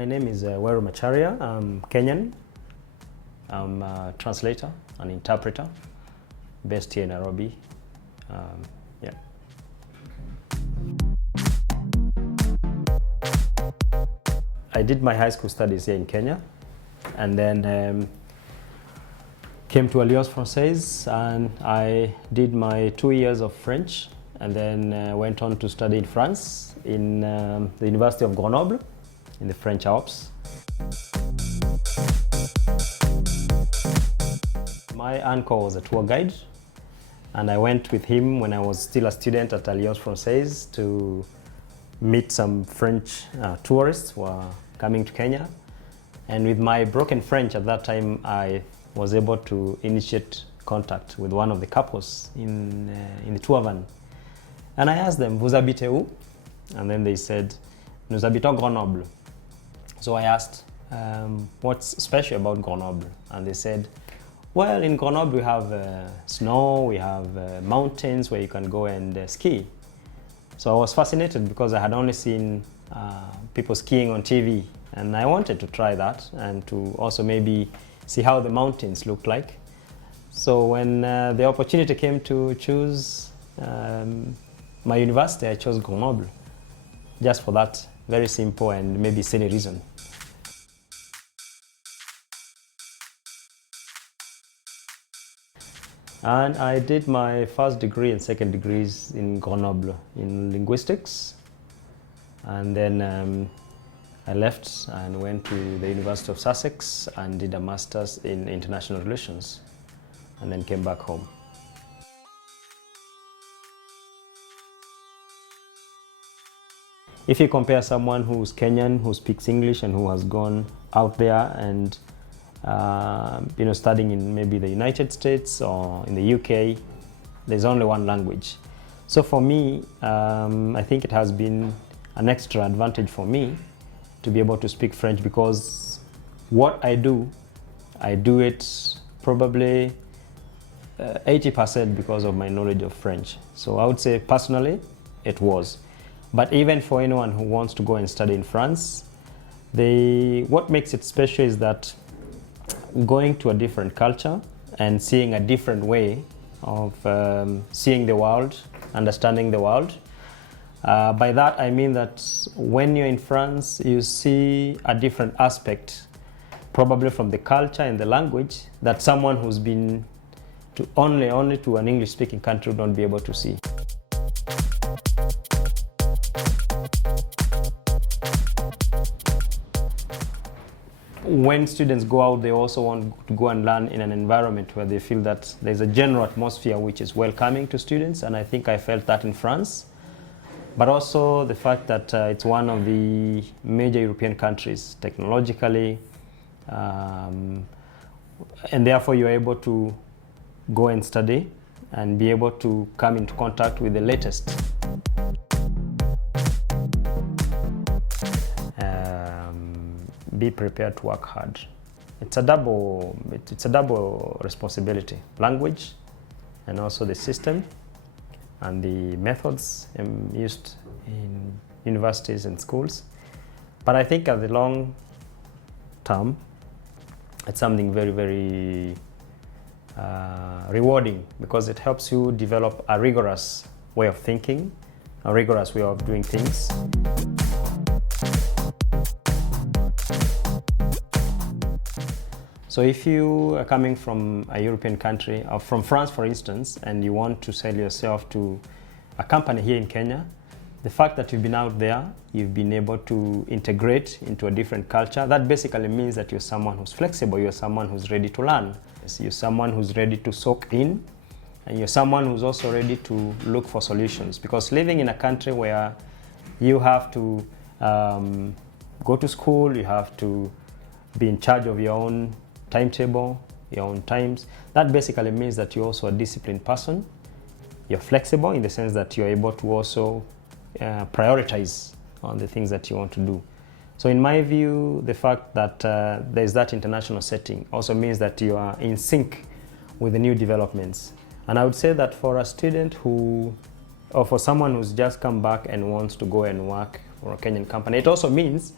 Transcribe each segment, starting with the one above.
My name is Weru Macharia. I'm Kenyan. I'm a translator, an interpreter, based here in Nairobi. Yeah. I did my high school studies here in Kenya, and then came to Alliance Française, and I did my 2 years of French, and then went on to study in France, in the University of Grenoble, in the French Alps. My uncle was a tour guide, and I went with him when I was still a student at Alliance Française to meet some French tourists who were coming to Kenya. And with my broken French at that time, I was able to initiate contact with one of the couples in the tour van. And I asked them, "Vous habitez où?" And then they said, "Nous habitons Grenoble." So I asked, what's special about Grenoble? And they said, well, in Grenoble we have snow, we have mountains where you can go and ski. So I was fascinated because I had only seen people skiing on TV, and I wanted to try that and to also maybe see how the mountains looked like. So when the opportunity came to choose my university, I chose Grenoble, just for that very simple and maybe silly reason. And I did my first degree and second degrees in Grenoble in linguistics. And then I left and went to the University of Sussex and did a master's in international relations, and then came back home. If you compare someone who's Kenyan, who speaks English and who has gone out there and studying in maybe the United States or in the UK, there's only one language. So for me, I think it has been an extra advantage for me to be able to speak French, because what I do it probably 80% because of my knowledge of French. So I would say personally, it was. But even for anyone who wants to go and study in France, what makes it special is that going to a different culture and seeing a different way of seeing the world, understanding the world. By that I mean that when you're in France, you see a different aspect, probably from the culture and the language, that someone who's been to only to an English-speaking country would not be able to see. When students go out, they also want to go and learn in an environment where they feel that there's a general atmosphere which is welcoming to students, and I think I felt that in France. But also the fact that it's one of the major European countries technologically, and therefore you're able to go and study and be able to come into contact with the latest. Be prepared to work hard. It's a double responsibility: language, and also the system and the methods used in universities and schools. But I think at the long term, it's something very, very rewarding, because it helps you develop a rigorous way of thinking, a rigorous way of doing things. So if you are coming from a European country, or from France for instance, and you want to sell yourself to a company here in Kenya, the fact that you've been out there, you've been able to integrate into a different culture, that basically means that you're someone who's flexible, you're someone who's ready to learn. You're someone who's ready to soak in, and you're someone who's also ready to look for solutions. Because living in a country where you have to go to school, you have to be in charge of your own timetable, your own times, that basically means that you're also a disciplined person. You're flexible in the sense that you're able to also prioritize on the things that you want to do. So in my view, the fact that there's that international setting also means that you are in sync with the new developments. And I would say that for a student or for someone who's just come back and wants to go and work for a Kenyan company, it also means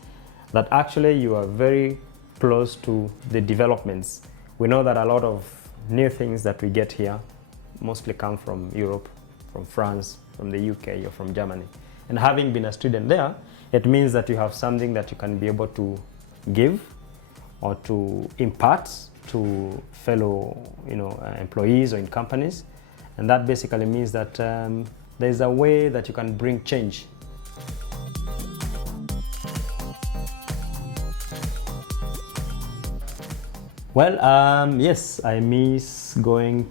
that actually you are very close to the developments. We know that a lot of new things that we get here mostly come from Europe, from France, from the UK, or from Germany. And having been a student there, it means that you have something that you can be able to give or to impart to fellow employees or in companies. And that basically means that there's a way that you can bring change. Well, yes, I miss going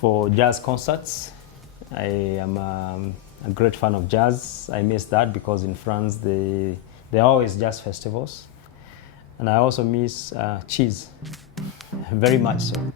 for jazz concerts. I am a great fan of jazz. I miss that because in France there are always jazz festivals. And I also miss cheese, very much so.